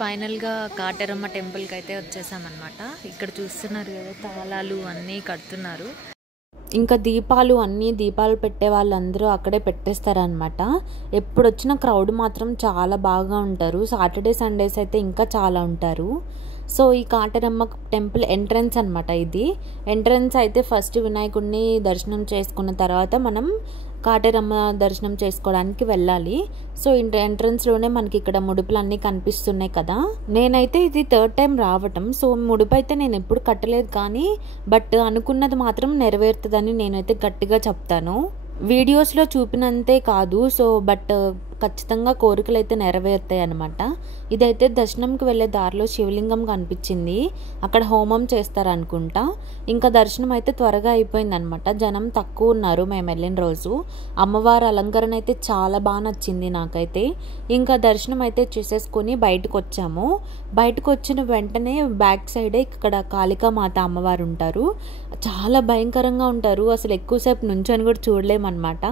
ఫైనల్గా కాటేరమ్మ టెంపుల్కి అయితే వచ్చేసామన్నమాట. ఇక్కడ చూస్తున్నారు కదా, తాళాలు అన్నీ కడుతున్నారు. ఇంకా దీపాలు పెట్టే వాళ్ళందరూ అక్కడే పెట్టేస్తారనమాట. ఎప్పుడు వచ్చిన క్రౌడ్ మాత్రం చాలా బాగా ఉంటారు. సాటర్డే సండేస్ అయితే ఇంకా చాలా ఉంటారు. సో ఈ కాటేరమ్మ టెంపుల్ ఎంట్రన్స్ అనమాట. ఇది ఎంట్రన్స్ అయితే ఫస్ట్ వినాయకుడిని దర్శనం చేసుకున్న తర్వాత మనం కాటేరమ్మ దర్శనం చేసుకోవడానికి వెళ్ళాలి. సో ఎంట్రన్స్లోనే మనకి ఇక్కడ ముడుపులు అన్నీ కనిపిస్తున్నాయి కదా. నేనైతే ఇది 3rd టైం రావటం. సో ముడుపు అయితే నేను ఎప్పుడు కట్టలేదు, కానీ బట్ అనుకున్నది మాత్రం నెరవేరుతుందని నేనైతే గట్టిగా చెప్తాను. వీడియోస్లో చూపినంతే కాదు, సో బట్ ఖచ్చితంగా కోరికలు అయితే నెరవేరుతాయి అనమాట. ఇదైతే దర్శనంకి వెళ్ళే దారిలో శివలింగం కనిపించింది, అక్కడ హోమం చేస్తారనుకుంటా. ఇంకా దర్శనం అయితే త్వరగా అయిపోయింది అనమాట. జనం తక్కువ ఉన్నారు మేము వెళ్ళిన రోజు. అమ్మవారి అలంకరణ అయితే చాలా బాగా నచ్చింది నాకైతే. ఇంకా దర్శనం అయితే చేసేసుకొని బయటకు వచ్చాము. బయటకు వచ్చిన వెంటనే బ్యాక్ సైడే ఇక్కడ కాళికామాత అమ్మవారు ఉంటారు. చాలా భయంకరంగా ఉంటారు, అసలు ఎక్కువసేపు నుంచొని కూడా చూడలేమన్నమాట.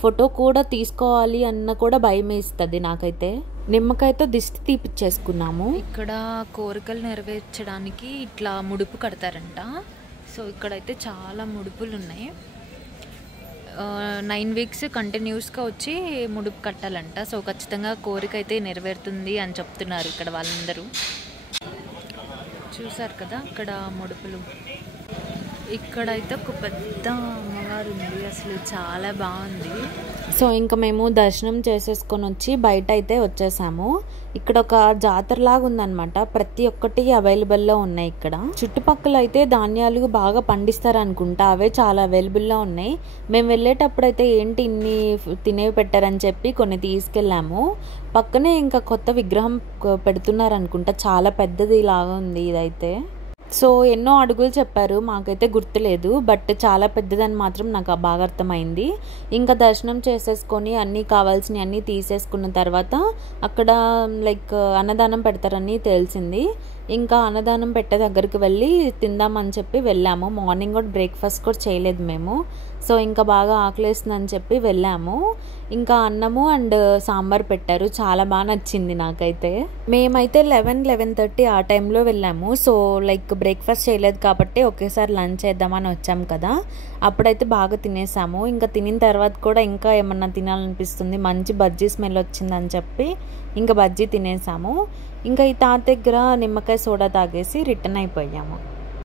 ఫోటో కూడా తీసుకోవాలి అన్న కూడా భయం వేస్తుంది నాకైతే. నిమ్మకాయతో దిష్టి తీపిచ్చేసుకున్నాము. ఇక్కడ కోరికలు నెరవేర్చడానికి ఇట్లా ముడుపు కడతారంట. సో ఇక్కడైతే చాలా ముడుపులు ఉన్నాయి. 9 వీక్స్ కంటిన్యూస్గా వచ్చి ముడుపు కట్టాలంట. సో ఖచ్చితంగా కోరిక అయితే నెరవేరుతుంది అని చెప్తున్నారు ఇక్కడ వాళ్ళందరూ. చూసారు కదా అక్కడ ముడుపులు. ఇక్కడైతే ఒక పెద్ద అమ్మవారు ఉంది, అసలు చాలా బాగుంది. సో ఇంకా మేము దర్శనం చేసేసుకొని వచ్చి బయట అయితే వచ్చేసాము. ఇక్కడ ఒక జాతరలాగా ఉందన్నమాట. ప్రతి ఒక్కటి అవైలబుల్లో ఉన్నాయి ఇక్కడ. చుట్టుపక్కల అయితే ధాన్యాలు బాగా పండిస్తారు అనుకుంటా, అవే చాలా అవైలబుల్లో ఉన్నాయి. మేము వెళ్ళేటప్పుడు అయితే ఏంటి ఇన్ని తినేవి పెట్టారని చెప్పి కొన్ని తీసుకెళ్ళాము. పక్కనే ఇంకా కొత్త విగ్రహం పెడుతున్నారు అనుకుంటా, చాలా పెద్దది లాగా ఉంది ఇదైతే. సో ఎన్నో అడుగులు చెప్పారు, మాకైతే గుర్తులేదు, బట్ చాలా పెద్దదని మాత్రం నాకు బాగా అర్థమైంది. ఇంకా దర్శనం చేసేసుకొని అన్నీ కావాల్సినవి అన్నీ తీసేసుకున్న తర్వాత అక్కడ లైక్ అన్నదానం పెడతారని తెలిసింది. ఇంకా అన్నదానం పెట్టే దగ్గరికి వెళ్ళి తిందామని చెప్పి వెళ్ళాము. మార్నింగ్ కూడా బ్రేక్ఫాస్ట్ కూడా చేయలేదు మేము. సో ఇంకా బాగా ఆకలేస్తుందని చెప్పి వెళ్ళాము. ఇంకా అన్నము అండ్ సాంబార్ పెట్టారు, చాలా బాగా నచ్చింది నాకైతే. మేమైతే 11-11:30 ఆ టైంలో వెళ్ళాము. సో లైక్ బ్రేక్ఫాస్ట్ చేయలేదు కాబట్టి ఒకేసారి లంచ్ చేద్దామని వచ్చాము కదా, అప్పుడైతే బాగా తినేసాము. ఇంకా తినిన తర్వాత కూడా ఇంకా ఏమన్నా తినాలనిపిస్తుంది, మంచి బజ్జీ స్మెల్ వచ్చిందని చెప్పి ఇంకా బజ్జీ తినేసాము. ఇంకా ఈ తాత దగ్గర నిమ్మకాయ సోడా తాగేసి రిటర్న్ అయిపోయాము.